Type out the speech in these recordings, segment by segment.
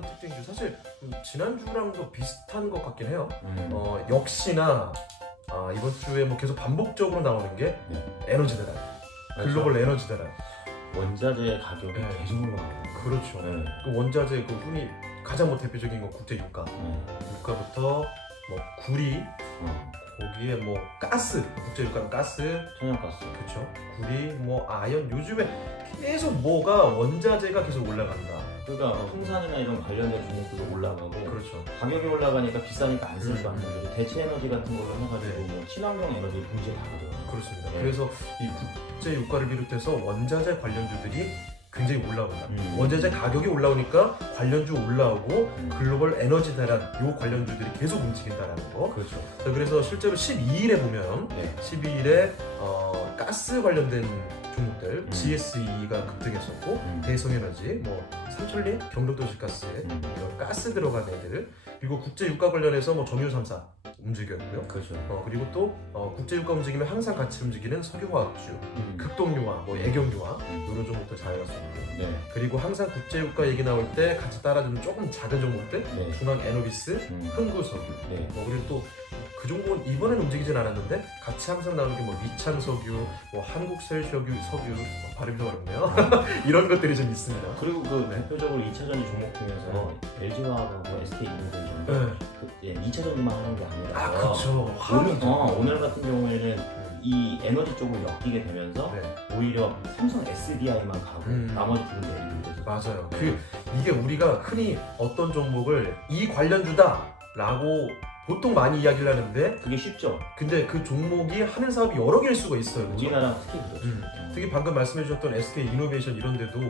어떤 특징이 죠 사실 음, 지난주랑도 비슷한 것 같긴 해요. 음. 어, 역시나 아, 이번 주에 뭐 계속 반복적으로 나오는 게 네. 에너지 대란, 글로벌 에너지 대란. 원자재 가격이 네. 계속 올라가고. 그렇죠. 네. 그 원자재 그 흔히 가장 뭐 대표적인 건 국제 유가. 네. 유가부터 뭐 구리, 어, 거기에 뭐 가스, 국제 유가는 가스, 천연가스. 그렇죠. 구리, 뭐 아연 요즘에 계속 뭐가 원자재가 계속 올라간다. 그러니까 풍산이나 이런 관련된 종목들도 올라가고 그렇죠. 가격이 올라가니까 비싸니까 안 쓰는 음. 분들이 대체 에너지 같은 걸로 해가지고 네. 뭐 친환경 에너지 동시에 다거든요. 그렇습니다. 네. 그래서 이 국제 유가를 비롯해서 원자재 관련주들이 굉장히 올라온다. 음. 원자재 가격이 올라오니까 관련주 올라오고 음. 글로벌 에너지 대란 요 관련주들이 계속 움직인다라는 거. 그렇죠. 자, 그래서 실제로 12일에 보면 네. 12일에 어, 가스 관련된 종목들 음. GSE가 급등했었고 음. 대성에너지, 뭐 삼천리, 경북도시가스 음. 이런 가스 들어간 애들 그리고 국제 유가 관련해서 뭐 정유 3사 움직였고요. 그렇죠. 어, 그리고 또 어, 국제 유가 움직이면 항상 같이 움직이는 석유화학주, 음. 극동유화, 뭐 애경유화 음. 이런 종목들 잘 갔었고 네. 그리고 항상 국제 유가 얘기 나올 때 같이 따라주는 조금 작은 종목들 네. 중앙 에너비스, 음. 흥구석유 네. 뭐 그리고 또 그 종목은 이번엔 움직이진 않았는데 같이 항상 나오는 게 뭐 미창 석유, 뭐 한국셀 석유, 석유 뭐 발음이 좀 어렵네요. 이런 것들이 좀 있습니다. 그리고 그 네. 대표적으로 2차전지 종목 중에서 LG화학하고 SK이노베이션 네. 그, 예, 2차전지만 하는 게 아니라 아 그렇죠. 오늘, 어, 오늘 같은 경우에는 네. 이 에너지 쪽으로 엮이게 되면서 네. 오히려 삼성 SDI만 가고 음. 나머지 둘은 내리고 있어서 맞아요. 그 이게 우리가 흔히 어떤 종목을 이 관련주다라고 보통 많이 이야기를 하는데 그게 쉽죠. 근데 그 종목이 하는 사업이 여러 개일 수가 있어요. 그렇죠? 우리나라 특히 그렇죠. 음. 특히 방금 말씀해 주셨던 SK 이노베이션 이런 데도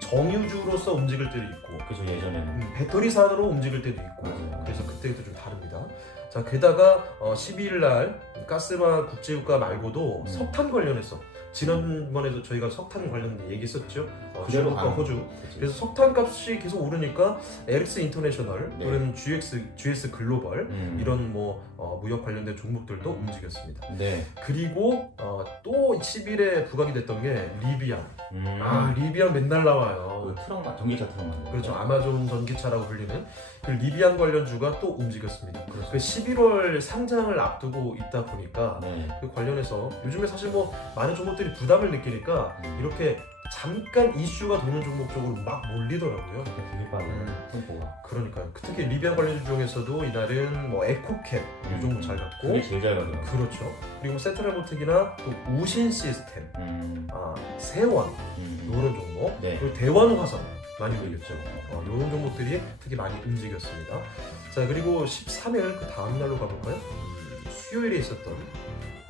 정유주로서 움직일 때도 있고 그래서 예전에는 음, 배터리사로 움직일 때도 있고 맞아요. 그래서 그때도 좀 다릅니다. 자 게다가 어, 12일 날 가스마 국제유가 말고도 음. 석탄 관련해서 지난번에도 저희가 석탄 관련 얘기했었죠. 어, 그대로 중국과 가는 호주. 그치. 그래서 석탄 값이 계속 오르니까 에릭스 인터내셔널 네. 또는 GX, GS 글로벌 음. 이런 뭐 어, 무역 관련된 종목들도 움직였습니다. 네. 그리고 어, 또 10일에 부각이 됐던 게 리비안. 음. 아 리비안 맨날 나와요. 그 트럭만 전기차 트럭 만든 그렇죠. 거. 아마존 전기차라고 불리는 그 리비안 관련주가 또 움직였습니다. 그 11월 상장을 앞두고 있다 보니까 네. 그 관련해서 요즘에 사실 뭐 많은 종목들이 부담을 느끼니까 음. 이렇게 잠깐 이슈가 도는 종목 쪽으로 막 몰리더라고요. 되게 빠르네 음. 템포가. 그러니까요. 특히 리비안 관련주 중에서도 이날은 뭐 에코캡 이 종목 잘 갔고 그게 제일 잘 가더라고. 그렇죠. 그리고 센트럴모텍이나 또 우신 시스템, 음. 아, 세원 음. 이런 종목 네. 그리고 대원 화성 많이 움직였죠. 어, 이런 종목들이 특히 많이 움직였습니다. 자 그리고 13일 그 다음 날로 가볼까요? 음, 수요일에 있었던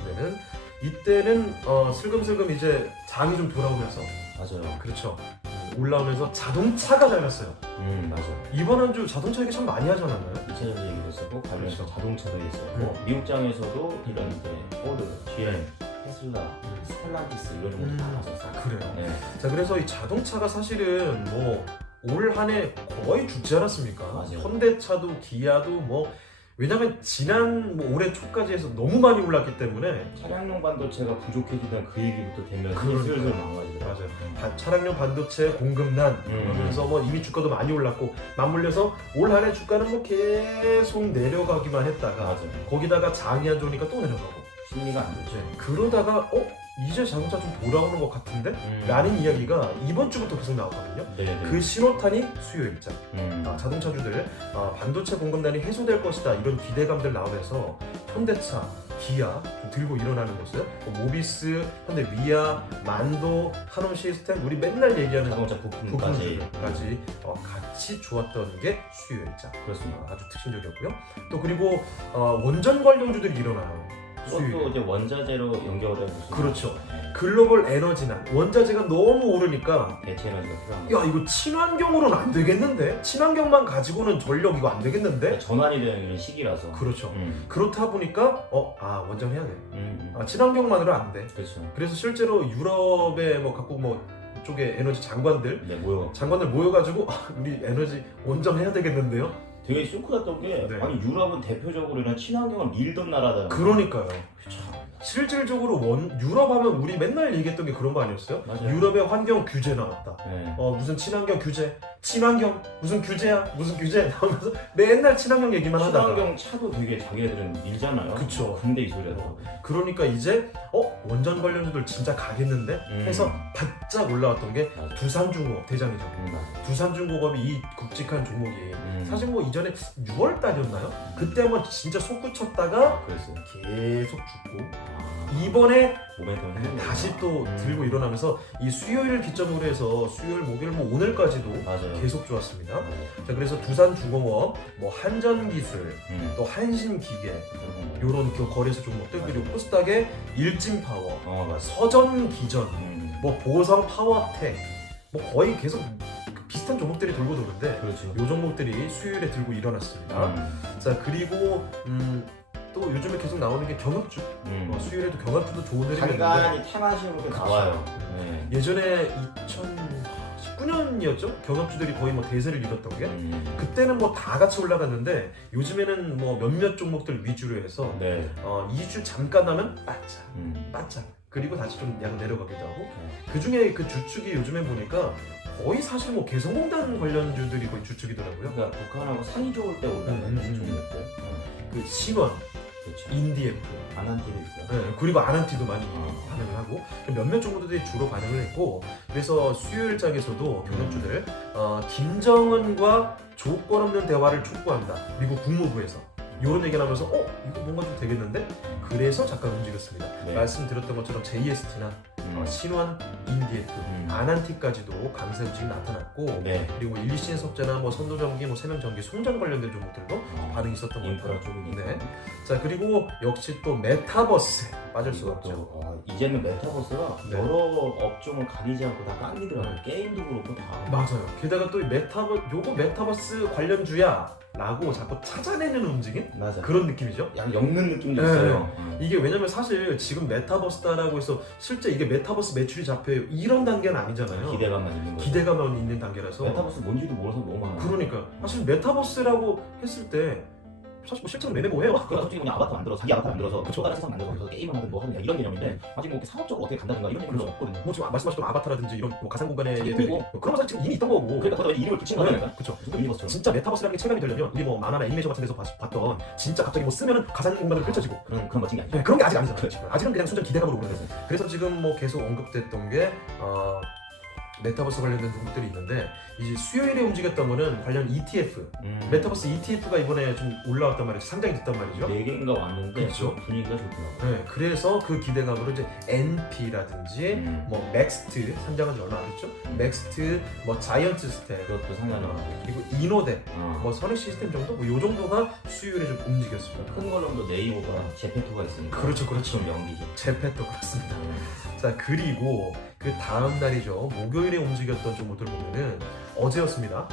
이때는 이때는 어, 슬금슬금 이제 장이 좀 돌아오면서 맞아요. 그렇죠. 음, 올라오면서 자동차가 잘 갔어요. 음 맞아요. 이번 한 주 자동차 얘기 참 많이 하지 않았나요? 2차전지 얘기도 했었고 관련해서 그렇죠. 자동차도 있었고 음. 미국장에서도 이런 이제 포드, GM, 테슬라, 음. 스텔란티스 이런 종목도 음. 다 나섰어요. 아, 그래요. 네. 자 그래서 이 자동차가 사실은 뭐 올 한 해 거의 죽지 않았습니까? 맞아요. 현대차도 기아도 뭐 왜냐면 지난 뭐 올해 초까지 해서 너무 많이 올랐기 때문에 차량용 반도체가 부족해지던 그 얘기부터 되면서 그러니까요. 슬슬 망가지더라고요. 맞아요. 바- 차량용 반도체 공급난 음. 그러면서 뭐 이미 주가도 많이 올랐고 맞물려서 올 한해 주가는 뭐 계속 내려가기만 했다가 맞아요. 거기다가 장이 안 좋으니까 또 내려가고 심리가 안 좋죠. 이제 그러다가 어 이제 자동차 좀 돌아오는 것 같은데? 음. 라는 이야기가 이번 주부터 계속 나왔거든요. 네네. 그 신호탄이 수요 일자. 음. 아, 자동차주들 아, 반도체 공급난이 해소될 것이다 이런 기대감들 나오면서 현대차, 기아 좀 들고 일어나는 모습 뭐 모비스, 현대 위아, 만도, 한원 시스템 우리 맨날 얘기하는 자동차 부품까지 부품주까지 어, 같이 좋았던 게 수요일자 그렇습니다. 아주 특징적이었고요. 또 그리고 어, 원전 관련주들이 일어나요. 그것도. 이제 원자재로 연결된 무슨 그렇죠. 네. 글로벌 에너지난 원자재가 너무 오르니까 대체 에너지가 필요한 야 이거 친환경으로는 안 되겠는데 친환경만 가지고는 전력 이거 안 되겠는데 거예요. 전환이 되는 이런 시기라서. 그렇죠. 음. 그렇다 보니까 어아 원전 해야 돼. 음, 음. 아, 친환경만으로 안 돼. 그렇죠. 그래서 실제로 유럽의 뭐 각국 뭐 쪽에 에너지 장관들 네, 모여. 장관들 모여가지고 아, 우리 에너지 원전 해야 되겠는데요. 되게 쇼크였던 게 네. 아니 유럽은 대표적으로 이런 친환경을 밀던 나라다. 그러니까요. 참 실질적으로 원 유럽 하면 우리 맨날 얘기했던 게 그런 거 아니었어요? 맞아요. 유럽의 환경 규제 나왔다. 네. 어 무슨 친환경 규제, 친환경 무슨 규제야, 무슨 규제 나오면서 맨날 친환경 얘기만 하다가 친환경 차도 되게 자기네들은 밀잖아요. 그쵸. 근데 이 소리라도. 그러니까 이제 어 원전 관련주들 진짜 가겠는데 음. 해서 바짝 올라왔던 게 맞아. 두산중공업 대장이죠. 음, 맞아. 두산중공업이 이 굵직한 종목이 음. 사실 뭐 이전에 6월 달이었나요? 그때 한번 진짜 솟구쳤다가 그랬어. 계속 죽고 아, 이번에 네, 다시 또 음. 들고 일어나면서 이 수요일을 기점으로 해서 수요일, 목요일, 뭐 오늘까지도 맞아요. 계속 좋았습니다. 자 그래서 두산중공업, 뭐 한전기술, 음. 또 한신기계 음. 요런 그 거래소 종목 들 그리고 코스닥의 일진파워, 어 맞아. 서전기전, 음. 뭐 보성 파워텍 뭐 거의 계속 그 비슷한 종목들이 돌고 도는데 그렇죠. 요 종목들이 수요일에 들고 일어났습니다. 음. 자 그리고 um, 또 요즘에 계속 나오는 게 경합주 음. 어, 수요일에도 경합주도 좋은 흐름이 있는데 간간히 테마식으로 꽤 나와요. 네. 예전에 2019년이었죠 경합주들이 거의 뭐 대세를 이뤘던 게 음. 그때는 뭐 다 같이 올라갔는데 요즘에는 뭐 몇몇 종목들 위주로 해서 네. 어, 2주 잠깐 하면 빠짝 음. 빠짝 그리고 다시 좀 약간 내려가기도 하고 네. 그 중에 그 주축이 요즘에 보니까 거의 사실 뭐 개성공단 관련주들이 거의 주축이더라고요. 그러니까 북한하고 사이 좋을 때 올라가는 음, 음, 음. 종목들. 음. 그 신원, 그렇죠. 인디에프, 아난티도 있어요. 네, 그리고 아난티도 많이 어. 반응을 하고 몇몇 정도들이 주로 반응을 했고 그래서 수요일장에서도 경력주들 어, 김정은과 조건 없는 대화를 촉구한다. 미국 국무부에서 이런 얘기를 하면서 어 이거 뭔가 좀 되겠는데 그래서 잠깐 움직였습니다. 네. 말씀드렸던 것처럼 JST나 음. 어, 신원, 인디에프, 음. 아난티까지도 강세 움직이 나타났고 네. 그리고 뭐 1, 2신 석재나 뭐 선도전기, 뭐 세명전기, 송전 관련된 종목들도 어. 반응이 있었던 것 인프라 같아요. 쪽이니까. 네. 자 그리고 역시 또 메타버스 빠질 수가 없죠. 이것도, 어, 이제는 메타버스가 네. 여러 업종을 가리지 않고 다 깡기더라고요. 네. 게임도 그렇고 다. 맞아요. 게다가 또 이 메타버 요거 메타버스 관련주야 라고 자꾸 찾아내는 움직임 맞아. 그런 느낌이죠. 약간 엮는 느낌도 네. 있어요. 음. 이게 왜냐면 사실 지금 메타버스다라고 해서 실제 이게 메타버스 매출이 잡혀요 이런 단계는 아니잖아요. 기대감만 있는 거죠. 기대감만 있는 단계라서. 메타버스 뭔지도 모르서 너무 많아. 그러니까 사실 메타버스라고 했을 때 사실 뭐 실제로 뭐해요? 그러니까 솔직히 그냥 아바타 만들어서 자기 아바타 만들어서 또 다른 세상 만들어서 거기서 게임을 하든 뭐 하든 이런 개념인데 아직 뭐 이렇게 사업적으로 어떻게 간다든가 이런 얘기는 없거든요. 뭐 지금 말씀하셨던 아바타라든지 이런 뭐 가상 공간의 자기 꾸고. 그런 거 사실 지금 이미 있던 거고. 그러니까 거기다 이름을 붙인 거니까. 그렇죠. 무슨 유니버스처럼. 진짜 메타버스라는 게 체감이 되려면 우리 뭐 만화나 애니메이션 같은 데서 봤- 봤던 진짜 갑자기 뭐 쓰면은 가상 공간으로 펼쳐지고 그런 그런 멋진 게 아니죠. 네, 그런 게 아직 아니잖아요. 그렇죠. 아직은 그냥 순전 기대감으로 보는 거죠. 그래서 지금 뭐 계속 언급됐던 게 어, 메타버스 관련된 종목들이 있는데 이제 수요일에 움직였던 거는 관련 ETF, 음. 메타버스 ETF가 이번에 좀 올라왔단 말이죠. 상장이 됐단 말이죠. 네 개인가 왔는데 그렇죠. 분위기가 좋더라고. 네, 그래서 그 기대감으로 이제 NP라든지 음. 뭐 맥스트 상장한 지 얼마 안 됐죠? 맥스트, 뭐 자이언트 스텝, 그것도 상관이 없고. 그리고 이노덱, 어. 뭐 선익 시스템 정도, 뭐 요 정도가 수요일에 좀 움직였습니다. 큰 걸로도 네이버가 제페토가 있으니까. 그렇죠, 그렇죠. 좀 연기죠. 제페도 그렇습니다. 음. 자 그리고 그 다음 날이죠 목요일에 움직였던 종목들 보면은 어제였습니다.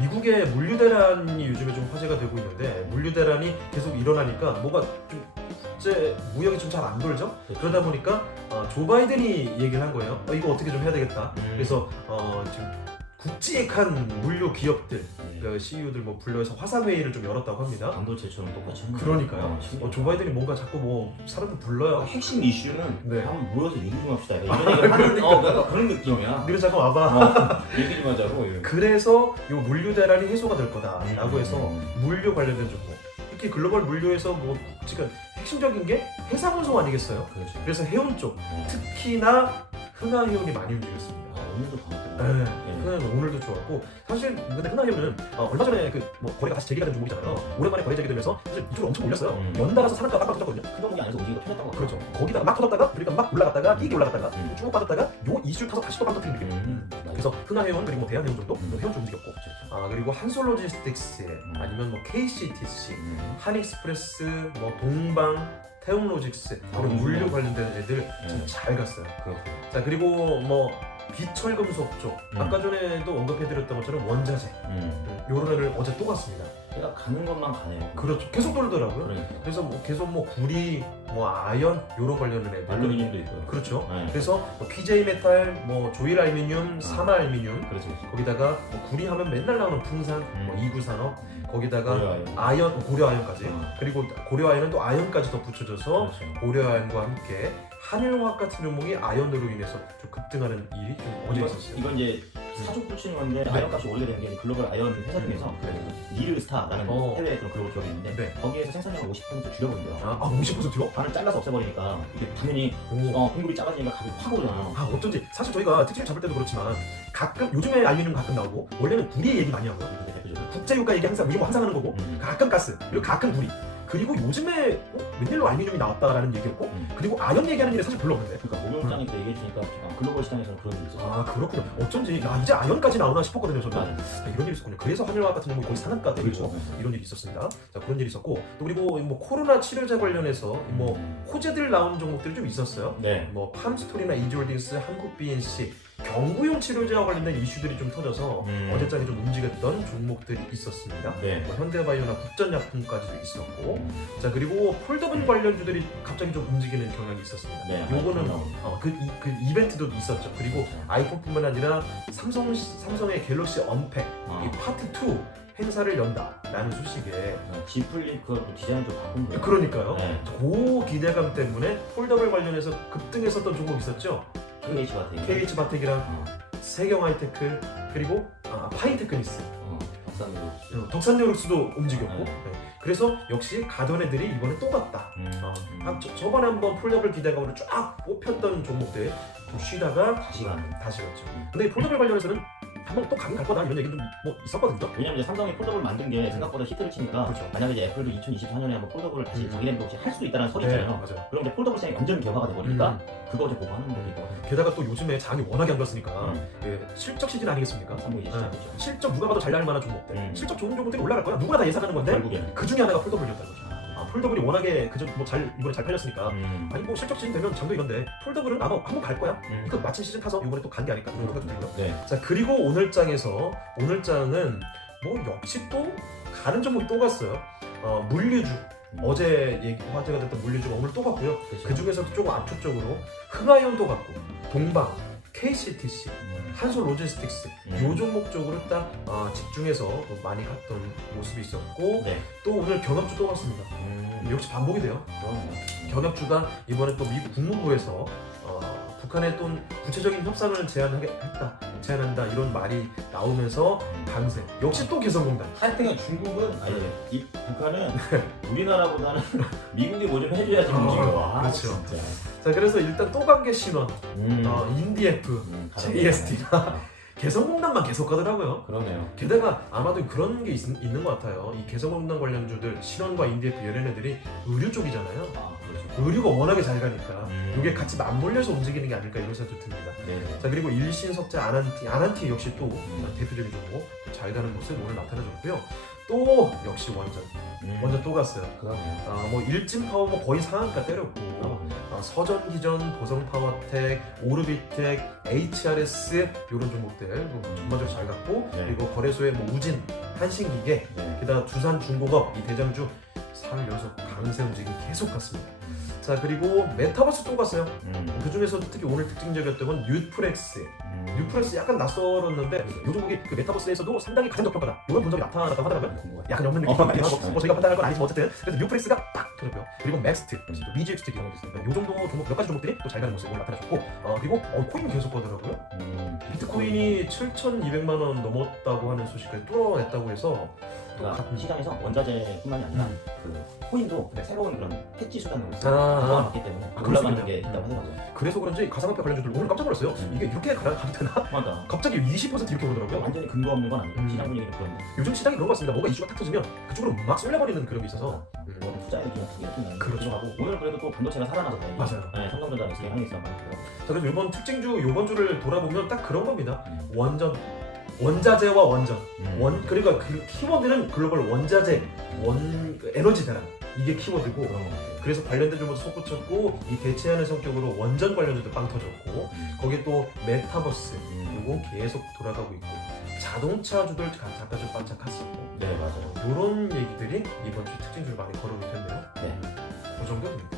미국의 물류 대란이 요즘에 좀 화제가 되고 있는데 물류 대란이 계속 일어나니까 뭐가 좀 국제 무역이 좀 잘 안 돌죠. 그러다 보니까 어, 조 바이든이 얘기를 한 거예요. 어, 이거 어떻게 좀 해야 되겠다. 음. 그래서 어, 지금 굵직한 물류 기업들 네. 그 CEO들 뭐 불러서 화상 회의를 좀 열었다고 합니다. 반도체처럼 똑같이 하는 그러니까요. 어, 신기하다. 어, 조 바이든이 뭔가 자꾸 뭐 사람들 불러요. 핵심 이슈는 네. 한번 모여서 얘기 좀 합시다. 이런 얘기를 하는 어, 약간 그런 느낌이야. 니네 잠깐 와봐. 어, 얘기 좀 하자고. 이런. 그래서 이 물류 대란이 해소가 될 거다라고 음. 해서 물류 관련된 정보 특히 글로벌 물류에서 뭐 지금 핵심적인 게 해상 운송 아니겠어요? 그렇죠. 그래서 해운 쪽 어. 특히나 흥하해운이 많이 움직였습니다. 아, 오늘도 강했던 네, 거 흥하해운 오늘도 좋았고 사실 근데 흥하해운은 어, 얼마 전에 그 뭐 거래가 다시 재개가 된 종목이잖아요. 오랜만에 거래 재개되면서 사실 이쪽으로 엄청 올렸어요. 음. 연달아서 상한가 빡빡 터졌거든요. 큰 종목이 안에서 움직이가 편했던 거 그렇죠. 거기다가 막 터졌다가 그러니까 막 올라갔다가 끼게 올라갔다가 음. 쭉 빠졌다가 요 이슈 타서 다시 또빵 터뜨리는 느낌. 음. 맞아. 그래서 흥하해운 그리고 뭐 대한해운 정도 음. 해운 쪽 움직였고 아 그리고 한솔로지스틱스 아니면 뭐 KCTC, 음. 한익스프레스, 뭐 동방, 태웅로직스 아, 그리고 물류 음. 관련된 애들 네. 좀잘 갔어요. 그렇고. 자 그리고 뭐 비철금속 쪽 음. 아까 전에도 언급해드렸던 것처럼 원자재 음. 음, 요런 애를 어제 또 갔습니다. 제가 가는 것만 가네요. 그렇죠. 계속 돌더라고요. 그러니까. 그래서 뭐 계속 뭐 구리, 뭐 아연 이런 관련된 애들. 알루미늄도 있고요. 그렇죠. 네. 그래서 뭐 PJ 메탈, 뭐 조일 알미늄, 사마 알미늄, 그렇죠. 그렇죠. 거기다가 뭐 구리 하면 맨날 나오는 풍산, 뭐 음. 이구 산업, 거기다가 고려 아연. 아연, 어, 고려 아연까지. 어. 그리고 고려 아연은 또 아연까지 더 붙여져서 그렇죠. 고려 아연과 함께 한일화학 같은 종목이 아연으로 인해서 좀 급등하는 일이 좀 어제 이건, 있었어요. 이건 이제 사족 붙이는 건데 네. 아연 값이 오르게 되는 게 글로벌 아연 회사 중에서 네. 니르스타라는 어. 해외 그런 글로벌 기업이 있는데 네. 거기에서 생산량을 50% 줄여버린대요. 아, 아 50%요? 반을 잘라서 없애버리니까 이게 당연히 오. 어, 공급이 작아지니까 가격이 확 오르잖아요. 아 어쩐지 사실 저희가 특징을 잡을 때도 그렇지만 가끔 요즘에 알미늄 가끔 나오고 원래는 구리 얘기 많이 하고요. 대표적으로. 국제유가 얘기 항상 요즘 항상 하는 거고 음. 가끔 가스 그리고 가끔 구리 그리고 요즘에 어? 웬일로 알미늄이 나왔다라는 얘기였고 음. 그리고 아연 얘기하는 일이 사실 별로 없는데 그러니까 목욕장에 서 얘기해 주니까 아, 글로벌 시장에서는 그런 일이 있어. 아 그렇군요 어쩐지 야 이제 아연까지 나오나 싶었거든요 저도 맞아요. 아, 이런 일이 있었군요 그래서 한일화 같은 경우 거의 상한가 되고 그렇죠. 이런 일이 있었습니다 자 그런 일이 있었고 또 그리고 뭐 코로나 치료제 관련해서 뭐 음. 호재들 나온 종목들이 좀 있었어요 네. 뭐 팜스토리나 이지홀딩스, 한국 BNC 경구용 치료제와 관련된 이슈들이 좀 터져서 음. 어제장에 좀 움직였던 종목들이 있었습니다. 네. 뭐 현대바이오나 국전약품까지도 있었고 음. 자 그리고 폴더블 관련주들이 갑자기 좀 움직이는 경향이 있었습니다. 네. 요거는. 어, 그, 이, 그 이벤트도 있었죠. 그리고 아이폰뿐만 아니라 삼성 삼성의 갤럭시 언팩 아. 이 파트 2 행사를 연다라는 소식에 어, G 플립 그 디자인 좀 바꾼 거. 그러니까요. 네. 그 기대감 때문에 폴더블 관련해서 급등했었던 종목 있었죠. KH 같은. KH 바텍이랑 어, 세경 하이테크 그리고 아, 파이테크니스 어, 박사님. 덕산네오룩스도 움직였고 네. 네. 그래서 역시 가던 애들이 이번에 또 갔다 음. 어, 음. 아, 저, 저번에 한번 폴더블 기대감으로 쫙 뽑혔던 종목들 좀 쉬다가 다시 가는. 다시 갔죠 음. 근데 이 폴더블 관련해서는 한번 또 가긴 갈 거다 이런 얘기도 뭐 있었거든요 왜냐면 이제 삼성이 폴더블 만든 게 생각보다 히트를 치니까 그렇죠. 만약에 이제 애플도 2024년에 한번 폴더블을 다시 음. 자기네도 혹시 할 수도 있다는 설이 네 있잖아요. 맞아요 그럼 이제 폴더블 시장이 완전히 개화가 돼버리니까 음. 그거 이제 보고 하는 거니까. 게다가 또 요즘에 장이 워낙에 안 갔으니까 음. 예, 실적 시즌 아니겠습니까 삼성이 이제 네. 시작했죠. 실적 누가 봐도 잘날 만한 종목들 음. 실적 좋은 종목들이 올라갈 거야 누구나 다 예상하는 건데 결국에는. 그 중에 하나가 폴더블이었다는 거죠 아, 폴더블이 워낙에 그전 뭐잘 이번에 잘 팔렸으니까 음. 아니 뭐 실적 시즌 되면 장도 이런데 폴더블은 아마 한번 갈 거야. 음. 이거 마침 시즌 타서 이번에 또 간 게 아닐까 그런 생각도 들고요. 네. 자 그리고 오늘 장에서 오늘 장은 뭐 역시 또 가는 종목이 또 갔어요. 어, 물류주 음. 어제 얘기 화제가 됐던 물류주가 오늘 또 갔고요. 그렇죠. 그 중에서도 조금 압축적으로 흥하연도 갔고 동방, KCTC, 음. 한솔 로지스틱스 음. 요 종목 쪽으로 딱 어, 집중해서 또 많이 갔던 모습이 있었고 네. 또 오늘 또 갔습니다. 음. 역시 반복이 돼요. 경협주가 이번에 또 미국 국무부에서 어, 북한에 또 구체적인 협상을 제안하겠다, 제안한다 이런 말이 나오면서 강세. 역시 또 개성공단. 하여튼 중국은 아니 이 북한은 우리나라보다는 미국이 뭐 좀 해줘야지 어, 움직여. 아, 그렇죠. 진짜. 자 그래서 일단 또간게 신원, 음. 어, 인디에프, 음, JST가 개성공단만 계속 가더라고요. 그러네요. 게다가 아마도 그런 게 있, 는것 같아요. 이 개성공단 관련주들 신원과 인디에프 이런 애들이 의류 쪽이잖아요. 아 그렇죠. 의류가 워낙에 잘 가니까 음. 이게 같이 맞물려서 움직이는 게 아닐까 이런 생각도 듭니다. 네. 자 그리고 일신석자 아난티 아난티 역시 또 음. 대표적인 종목 잘 가는 모습 오늘 나타나줬고요. 또 역시 원전 음. 원전 또 갔어요. 그러네요. 아 뭐 일진 파워 뭐 거의 상한가 때렸고 어. 아, 서전 기전 보성 파워텍 오르비텍 HRS 이런 종목들 뭐 전반적으로 잘 갔고 네. 그리고 거래소의 뭐 우진 한신기계 네. 게다가 두산 중공업 이 대장주 사흘 연속 강세 움직임 계속 갔습니다. 자 그리고 메타버스 또 갔어요. 음. 그 중에서 특히 오늘 특징적이었던 건 뉴프렉스. 음. 뉴프렉스 약간 낯설었는데 요 종목이 그 메타버스에서도 상당히 가장 적합하다. 이런 분석이 나타났다고 하더라고요. 궁금해. 약간 없는 느낌 어, 하고. 뭐 저희가 판단할 건 아니지만 어쨌든 그래서 뉴프렉스가 딱 터졌고요. 그리고 맥스트, 음. 또 BGXT 경험도 있습니다. 요 정도 종목 몇 가지 종목들이 또 잘 가는 모습이 오늘 나타나셨고 어, 그리고 어, 코인 계속 가더라고요. 음. 비트코인이 7,200만 원 넘었다고 하는 소식까지 뚫어냈다고 해서 또 그러니까 가- 시장에서 원자재뿐만이 아니라 음. 그 코인도 네. 새로운 그런 해지 수단으로 아, 아. 맞기 때문에 아, 올라가는. 게 있다고 하더라고요. 그래서 그런지 가상화폐 관련 주들 오늘 깜짝 놀랐어요. 음. 이게 이렇게 가, 가도 되나? 맞아. 갑자기 20% 이렇게 오르더라고요. 완전히 근거 없는 건 아니고 음. 시장 분위기는 그런데 요즘 시장이 그런 것 같습니다. 뭐가 이슈가 탁 터지면 그쪽으로 막 쏠려버리는 그런 게 있어서 음. 뭐 투자에 그냥 이렇게 나는 그렇죠. 들어가고 오늘 그래도 또 반도체가 살아나서 다행이에요. 맞아요. 네, 삼성전자 SK 하이닉스가 많이 들어. 자 그래서 이번 특징주 이번 주를 돌아보면 딱 그런 겁니다. 음. 원전 원자재와 원전 음. 원 그러니까 그 키워드는 글로벌 원자재 원 에너지 대란 이게 키워드고 같아요. 그래서 관련된 정보도 솟구쳤고 이 대체하는 성격으로 원전 관련주도 빵 터졌고 음. 거기에 또 메타버스 음. 요거 계속 돌아가고 있고 자동차주들 잠깐 좀 반짝했었고 네 맞아요. 이런 얘기들이 이번 주 특징주로 많이 거론이 됐네요. 네. 그 정도 됩니다.